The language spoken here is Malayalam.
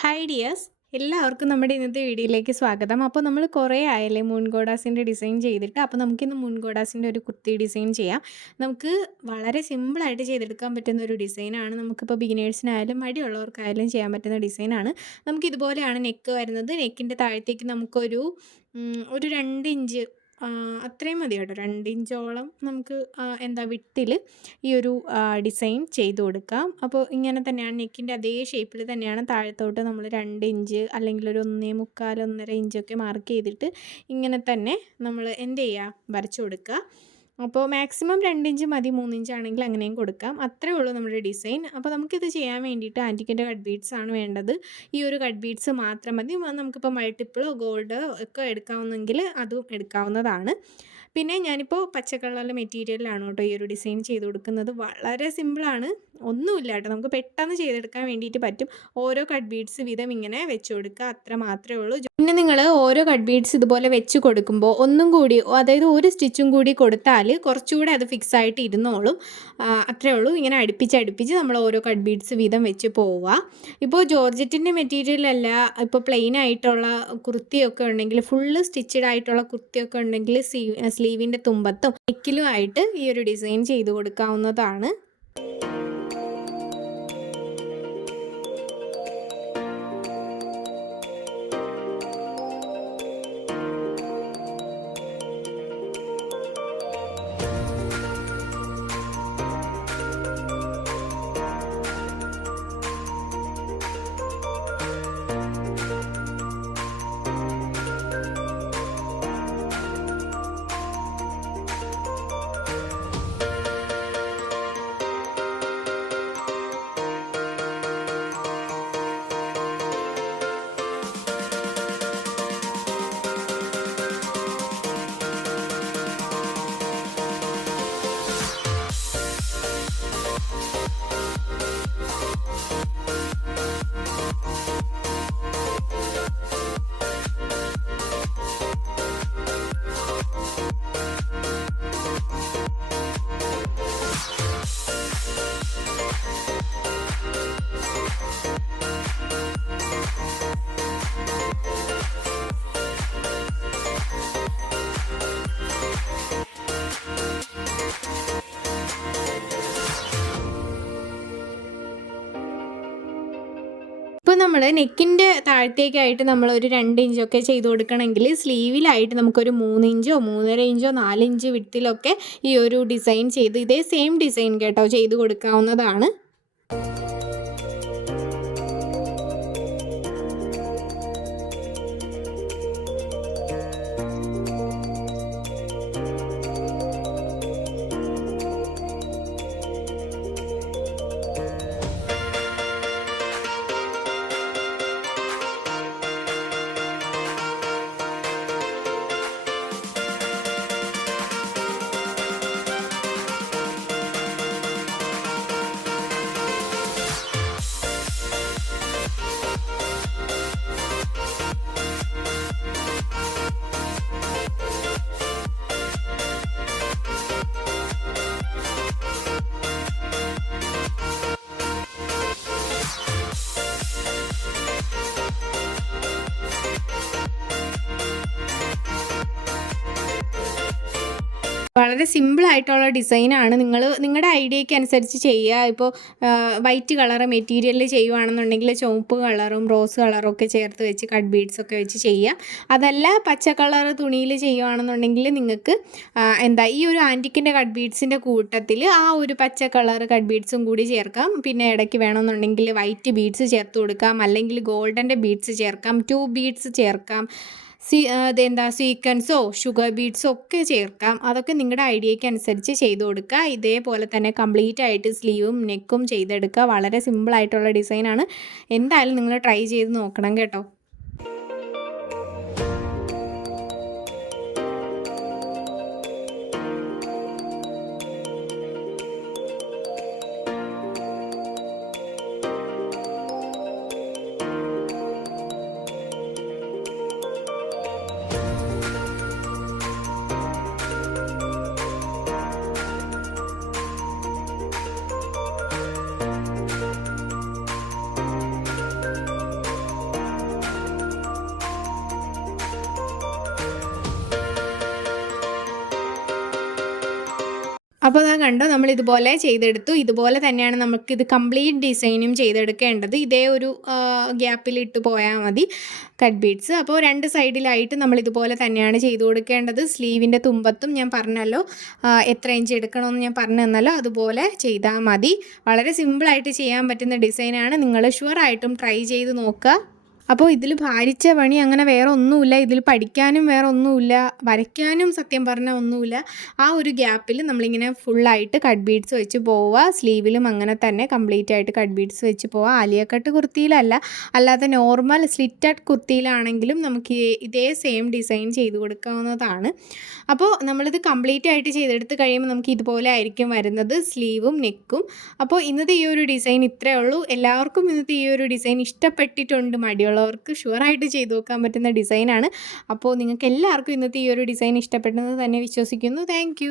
Hi dears! എല്ലാവർക്കും നമ്മുടെ ഇന്നത്തെ വീഡിയോയിലേക്ക് സ്വാഗതം. അപ്പോൾ നമ്മൾ കുറേ ആയല്ലേ മൂൺ ഗോഡാസിൻ്റെ ഡിസൈൻ ചെയ്തിട്ട്. അപ്പോൾ നമുക്കിന്ന് മൂൺ ഗോഡാസിൻ്റെ ഒരു കുർത്തി ഡിസൈൻ ചെയ്യാം. നമുക്ക് വളരെ സിമ്പിളായിട്ട് ചെയ്തെടുക്കാൻ പറ്റുന്ന ഒരു ഡിസൈനാണ്. നമുക്കിപ്പോൾ ബിഗിനേഴ്സിനായാലും മടിയുള്ളവർക്കായാലും ചെയ്യാൻ പറ്റുന്ന ഡിസൈനാണ്. നമുക്കിതുപോലെയാണ് നെക്ക് വരുന്നത്. നെക്കിൻ്റെ താഴത്തേക്ക് നമുക്കൊരു ഒരു 2 ഇഞ്ച് അത്രയും മതി കേട്ടോ. 2 ഇഞ്ചോളം നമുക്ക് വിഡ്ത്തിൽ ഈ ഒരു ഡിസൈൻ ചെയ്ത് കൊടുക്കാം. അപ്പോൾ ഇങ്ങനെ തന്നെയാണ് നെക്കിൻ്റെ അതേ ഷേപ്പിൽ തന്നെയാണ് താഴത്തോട്ട് നമ്മൾ 2 ഇഞ്ച് അല്ലെങ്കിൽ ഒരു 1.25 1.5 ഇഞ്ചൊക്കെ മാർക്ക് ചെയ്തിട്ട് ഇങ്ങനെ തന്നെ നമ്മൾ വരച്ചു കൊടുക്കുക. അപ്പോൾ മാക്സിമം 2 ഇഞ്ച് മതി, 3 ഇഞ്ചാണെങ്കിൽ അങ്ങനെയും കൊടുക്കാം. അത്രേ ഉള്ളൂ നമ്മുടെ ഡിസൈൻ. അപ്പോൾ നമുക്കിത് ചെയ്യാൻ വേണ്ടിയിട്ട് ആൻറ്റിക്കിൻ്റെ കട്ട് ബീഡ്സ് ആണ് വേണ്ടത്. ഈ ഒരു കട്ട് ബീഡ്സ് മാത്രം മതി. നമുക്കിപ്പോൾ മൾട്ടിപ്പിളോ ഗോൾഡ് ഒക്കെ എടുക്കാവുന്നെങ്കിൽ അതും എടുക്കാവുന്നതാണ്. പിന്നെ ഞാനിപ്പോൾ പച്ച കളറിലെ മെറ്റീരിയലാണ് കേട്ടോ ഈ ഒരു ഡിസൈൻ ചെയ്ത് കൊടുക്കുന്നത്. വളരെ സിമ്പിളാണ്, ഒന്നുമില്ല കേട്ടോ. നമുക്ക് പെട്ടെന്ന് ചെയ്തെടുക്കാൻ വേണ്ടിയിട്ട് പറ്റും. ഓരോ കട്ട് ബീഡ്സ് വീതം ഇങ്ങനെ വെച്ച് കൊടുക്കുക, അത്ര മാത്രമേ ഉള്ളൂ. പിന്നെ നിങ്ങൾ ഓരോ കട്ട് ബീഡ്സ് ഇതുപോലെ വെച്ച് കൊടുക്കുമ്പോൾ ഒന്നും കൂടി, അതായത് ഒരു സ്റ്റിച്ചും കൂടി കൊടുത്താൽ കുറച്ചുകൂടെ അത് ഫിക്സ് ആയിട്ട് ഇരുന്നോളും. അത്രേ ഉള്ളൂ. ഇങ്ങനെ അടുപ്പിച്ച് നമ്മൾ ഓരോ കട്ട് ബീഡ്സ് വീതം വെച്ച് പോവുക. ഇപ്പോൾ ജോർജറ്റിൻ്റെ മെറ്റീരിയലല്ല, ഇപ്പോൾ പ്ലെയിൻ ആയിട്ടുള്ള കുർത്തിയൊക്കെ ഉണ്ടെങ്കിൽ, ഫുള്ള് സ്റ്റിച്ചഡ് ആയിട്ടുള്ള കുർത്തിയൊക്കെ ഉണ്ടെങ്കിൽ സ്ലീവിൻ്റെ തുമ്പത്തും നെക്കിലും ആയിട്ട് ഈ ഒരു ഡിസൈൻ ചെയ്ത് കൊടുക്കാവുന്നതാണ്. ഇപ്പോൾ നമ്മൾ നെക്കിൻ്റെ താഴത്തേക്കായിട്ട് നമ്മളൊരു 2 ഇഞ്ചൊക്കെ ചെയ്ത് കൊടുക്കണമെങ്കിൽ സ്ലീവിലായിട്ട് നമുക്കൊരു 3 ഇഞ്ചോ 3.5 ഇഞ്ചോ 4 ഇഞ്ച് വിഡ്ത്തിലൊക്കെ ഈ ഒരു ഡിസൈൻ ചെയ്ത് ഇതേ സെയിം ഡിസൈൻ കേട്ടോ ചെയ്ത് കൊടുക്കാവുന്നതാണ്. വളരെ സിമ്പിളായിട്ടുള്ള ഡിസൈനാണ്. നിങ്ങളുടെ ഐഡിയയ്ക്ക് അനുസരിച്ച് ചെയ്യുക. ഇപ്പോൾ വൈറ്റ് കളർ മെറ്റീരിയലിൽ ചെയ്യുകയാണെന്നുണ്ടെങ്കിൽ ചുവപ്പ് കളറും റോസ് കളറും ഒക്കെ ചേർത്ത് വെച്ച് കട്ട് ബീഡ്സ് ഒക്കെ വെച്ച് ചെയ്യാം. അതല്ല പച്ച കളർ തുണിയിൽ ചെയ്യുകയാണെന്നുണ്ടെങ്കിൽ നിങ്ങൾക്ക് ഈ ഒരു ആൻറ്റിക്കിൻ്റെ കട്ട് ബീഡ്സിൻ്റെ കൂട്ടത്തിൽ ആ ഒരു പച്ച കളർ കട്ട് ബീഡ്സും കൂടി ചേർക്കാം. പിന്നെ ഇടയ്ക്ക് വേണമെന്നുണ്ടെങ്കിൽ വൈറ്റ് ബീഡ്സ് ചേർത്ത് കൊടുക്കാം, അല്ലെങ്കിൽ ഗോൾഡൻ്റെ ബീഡ്സ് ചേർക്കാം, 2 ബീഡ്സ് ചേർക്കാം, സ്വീക്വൻസോ ഷുഗർ ബീഡ്സോ ഒക്കെ ചേർക്കാം. അതൊക്കെ നിങ്ങളുടെ ഐഡിയയ്ക്ക് അനുസരിച്ച് ചെയ്ത് കൊടുക്കുക. ഇതേപോലെ തന്നെ കംപ്ലീറ്റ് ആയിട്ട് സ്ലീവും നെക്കും ചെയ്തെടുക്കുക. വളരെ സിമ്പിളായിട്ടുള്ള ഡിസൈനാണ്. എന്തായാലും നിങ്ങൾ ട്രൈ ചെയ്ത് നോക്കണം കേട്ടോ. അപ്പോൾ ദാ കണ്ടോ നമ്മളിതുപോലെ ചെയ്തെടുത്തു. ഇതുപോലെ തന്നെയാണ് നമുക്കിത് കംപ്ലീറ്റ് ഡിസൈനും ചെയ്തെടുക്കേണ്ടത്. ഇതേ ഒരു ഗ്യാപ്പിലിട്ട് പോയാൽ മതി കട്ട് ബീഡ്സ്. അപ്പോൾ 2 സൈഡിലായിട്ട് നമ്മളിതുപോലെ തന്നെയാണ് ചെയ്ത് കൊടുക്കേണ്ടത്. സ്ലീവിൻ്റെ തുമ്പത്തും ഞാൻ പറഞ്ഞല്ലോ എത്ര ഇഞ്ച് എടുക്കണമെന്ന് ഞാൻ പറഞ്ഞു തന്നല്ലോ, അതുപോലെ ചെയ്താൽ മതി. വളരെ സിമ്പിളായിട്ട് ചെയ്യാൻ പറ്റുന്ന ഡിസൈനാണ്. നിങ്ങൾ ഷുവറായിട്ടും ട്രൈ ചെയ്ത് നോക്കുക. അപ്പോൾ ഇതിൽ ഭാരിച്ച പണി അങ്ങനെ വേറെ ഒന്നുമില്ല. ഇതിൽ പഠിക്കാനും വേറെ ഒന്നുമില്ല, വരയ്ക്കാനും സത്യം പറഞ്ഞാൽ ഒന്നുമില്ല. ആ ഒരു ഗ്യാപ്പിൽ നമ്മളിങ്ങനെ ഫുള്ളായിട്ട് കട്ട് ബീഡ്സ് വെച്ച് പോവുക. സ്ലീവിലും അങ്ങനെ തന്നെ കംപ്ലീറ്റ് ആയിട്ട് കട്ട് ബീഡ്സ് വെച്ച് പോവുക. ആലിയ കട്ട് കുർത്തിയിലല്ല, അല്ലാതെ നോർമൽ സ്ലിറ്റഡ് കുർത്തിയിലാണെങ്കിലും നമുക്ക് ഇതേ സെയിം ഡിസൈൻ ചെയ്ത് കൊടുക്കാവുന്നതാണ്. അപ്പോൾ നമ്മളിത് കംപ്ലീറ്റ് ആയിട്ട് ചെയ്തെടുത്ത് കഴിയുമ്പോൾ നമുക്ക് ഇതുപോലെ ആയിരിക്കും വരുന്നത്, സ്ലീവും നെക്കും. അപ്പോൾ ഇന്നത്തെ ഈ ഒരു ഡിസൈൻ ഇത്രയേ ഉള്ളൂ. എല്ലാവർക്കും ഇന്നത്തെ ഈ ഒരു ഡിസൈൻ ഇഷ്ടപ്പെട്ടിട്ടുണ്ട്. മടിയുള്ളവർക്ക് ഷുവറായിട്ട് ചെയ്ത് നോക്കാൻ പറ്റുന്ന ഡിസൈനാണ്. അപ്പോൾ നിങ്ങൾക്ക് എല്ലാവർക്കും ഇന്നത്തെ ഈ ഒരു ഡിസൈൻ ഇഷ്ടപ്പെട്ടെന്ന് തന്നെ വിശ്വസിക്കുന്നു. താങ്ക്